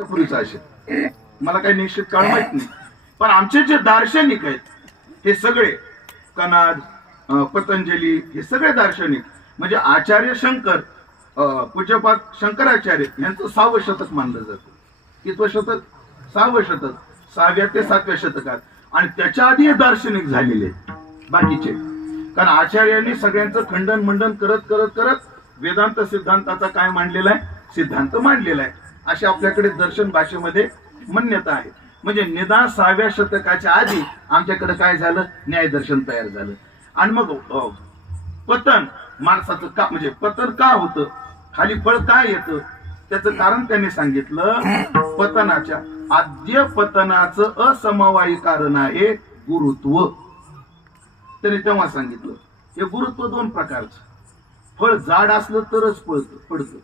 पूर्वीचा असेल, मला काही निश्चित काळ माहित नाही. पण आमचे जे दार्शनिक आहेत हे सगळे कनाद, पतंजली, हे सगळे दार्शनिक म्हणजे आचार्य शंकर, पूज्यपाद शंकराचार्य यांचं 6वं शतक मानलं जातं. कितवं शतक? 6वं शतक, 6व्या ते 7व्या शतकात. आणि त्याच्या आधी हे दार्शनिक झालेले बाकीचे, कारण आचार्यांनी सगळ्यांचं खंडन मंडन करत करत करत वेदांत सिद्धांताचा काय मांडलेला आहे? सिद्धांत मांडलेला आहे. अशी आपल्याकडे दर्शन भाषेमध्ये मान्यता आहे. म्हणजे निदान 6व्या शतकाच्या आधी आमच्याकडे काय झालं? न्यायदर्शन तयार झालं. आणि मग पतन माणसाचं का, म्हणजे पतन का होतं, खाली फळ काय येतं, त्याचं कारण त्यांनी सांगितलं. पतनाच्या आद्य पतनाचं असमवायी कारण आहे गुरुत्व. त्यांनी तेव्हा सांगितलं हे गुरुत्व 2 प्रकारचं. फळ जाड असलं तरच पडतं.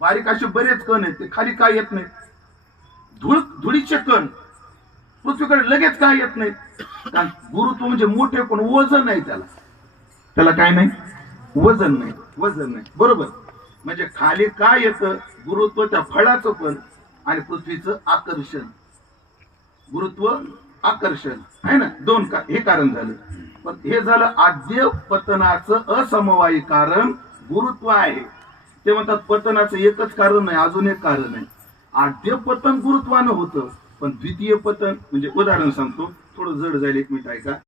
बारीक असे बरेच कण आहेत, ते खाली काय येत नाहीत. धुळीचे कण पृथ्वीकडे लगेच काय येत नाहीत, कारण गुरुत्व म्हणजे मोठे पण वजन नाही त्याला काय नाही, वजन नाही. बरोबर. म्हणजे खाली काय येतं? गुरुत्व, त्या फळाचं पण आणि पृथ्वीचं आकर्षण. गुरुत्व, आकर्षण आहे ना, 2 का हे कारण झालं. पण हे झालं आद्य पतनाचं असमवायी कारण गुरुत्व आहे. ते म्हणतात पतनाचं एकच कारण नाही, अजून एक कारण आहे. आद्य पतन गुरुत्वानं होतं, पण द्वितीय पतन म्हणजे उदाहरण सांगतो, थोडं जड जाईल, 1 मिनिट ऐका.